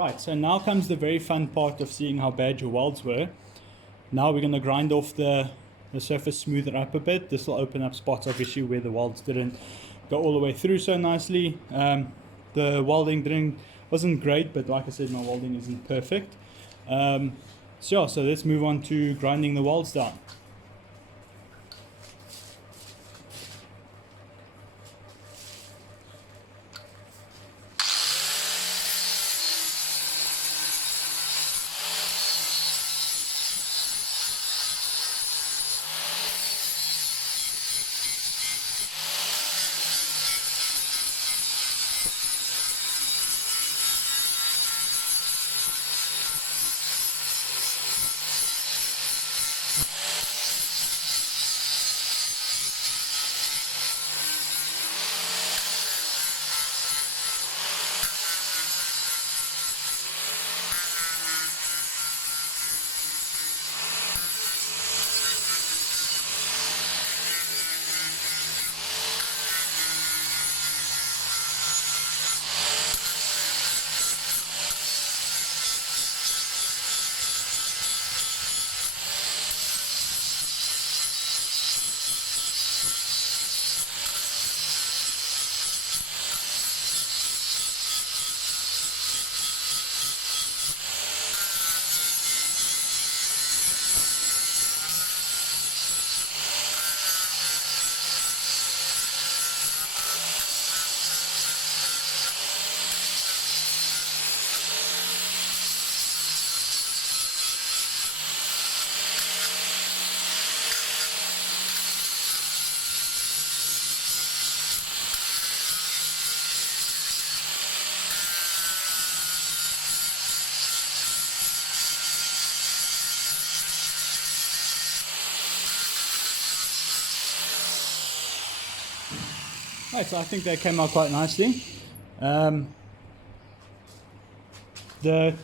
Right, so now comes the very fun part of seeing how bad your welds were. Now we're going to grind off the surface, smooth it up a bit. This will open up spots obviously where the welds didn't go all the way through so nicely. The welding wasn't great, but like I said, my welding isn't perfect. So let's move on to grinding the welds down. Right, so I think that came out quite nicely. The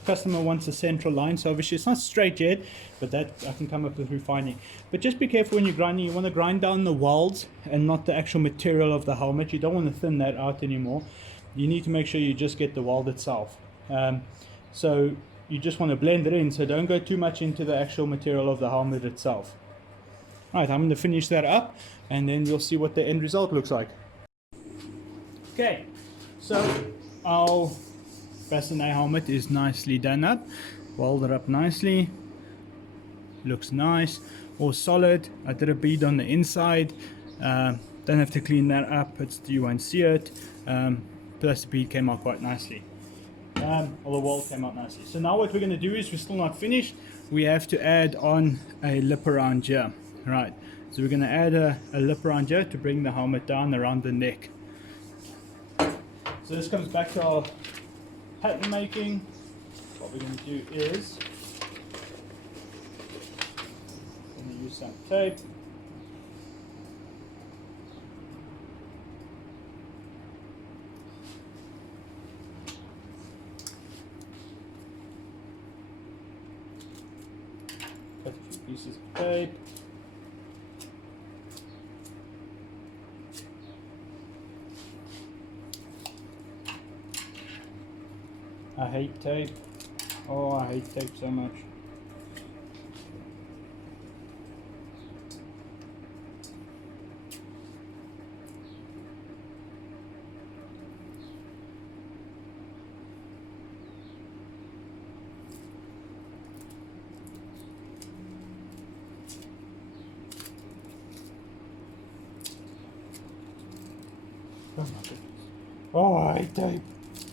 customer wants a central line, so obviously it's not straight yet, but that I can come up with refining. But just be careful when you're grinding. You want to grind down the welds and not the actual material of the helmet. You don't want to thin that out anymore. You need to make sure you just get the weld itself. So you just want to blend it in, so don't go too much into the actual material of the helmet itself. Right, I'm going to finish that up and then we'll see what the end result looks like. Okay, so our Bascinet helmet is nicely done up, welded up nicely, looks nice, all solid. I did a bead on the inside, don't have to clean that up, you won't see it, plus the bead came out quite nicely, or the weld came out nicely. So now what we're going to do is, we're still not finished, we have to add on a lip around here. Right, so we're going to add a lip around here to bring the helmet down around the neck. So this comes back to our pattern making. What we're going to do is, I'm going to use some tape. Cut a few pieces of tape. I hate tape. Oh, I hate tape so much. Oh my goodness. Oh, I hate tape.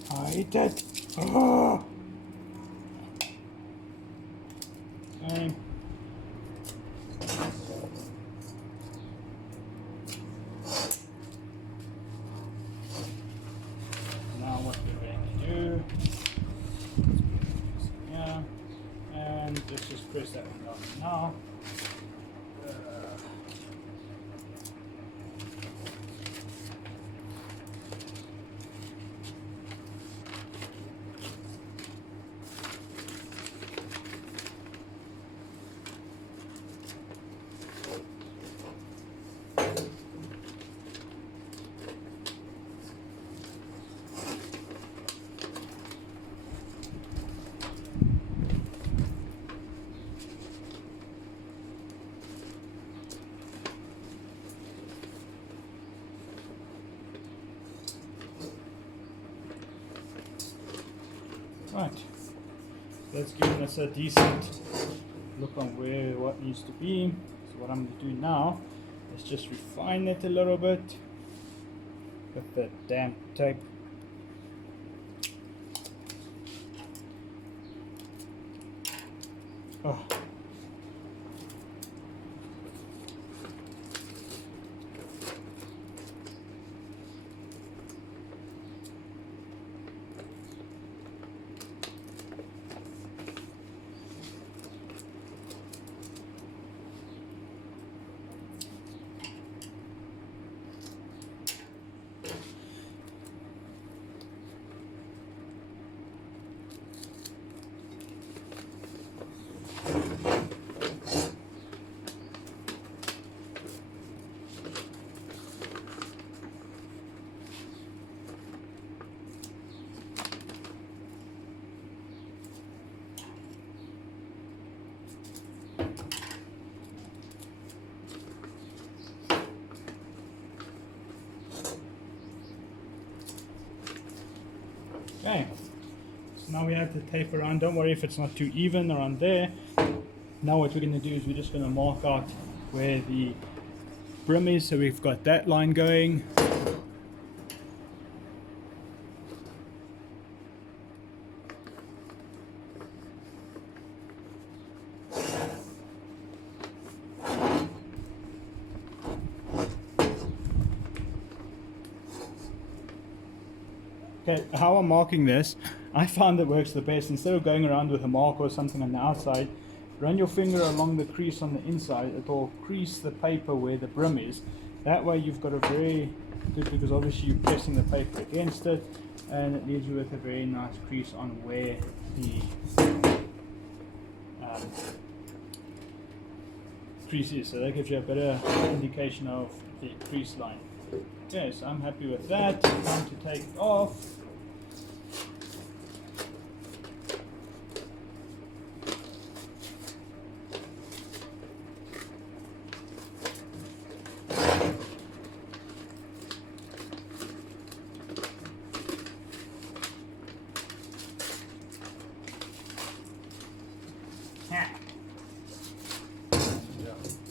I hate it. Oh. Okay. Now what we're going to do, let's put this here, and let's just press that one down now. Right, that's giving us a decent look on where what needs to be. So what I'm going to do now is just refine it a little bit with the damp tape. Oh. Okay, so now we have the tape around. Don't worry if it's not too even around there. Now what we're going to do is we're just going to mark out where the brim is, so we've got that line going. Okay, how I'm marking this, I found it works the best. Instead of going around with a marker or something on the outside, run your finger along the crease on the inside. It will crease the paper where the brim is. That way you've got a very good, because obviously you're pressing the paper against it, and it leaves you with a very nice crease on where the crease is. So that gives you a better indication of the crease line. Okay, so I'm happy with that. Time to take it off.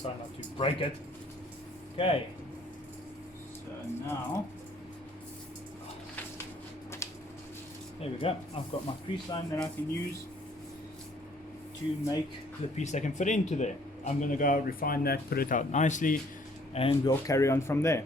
Try not to break it. Okay. So now, there we go. I've got my crease line that I can use to make the piece that can fit into there. I'm going to go refine that, put it out nicely, and we'll carry on from there.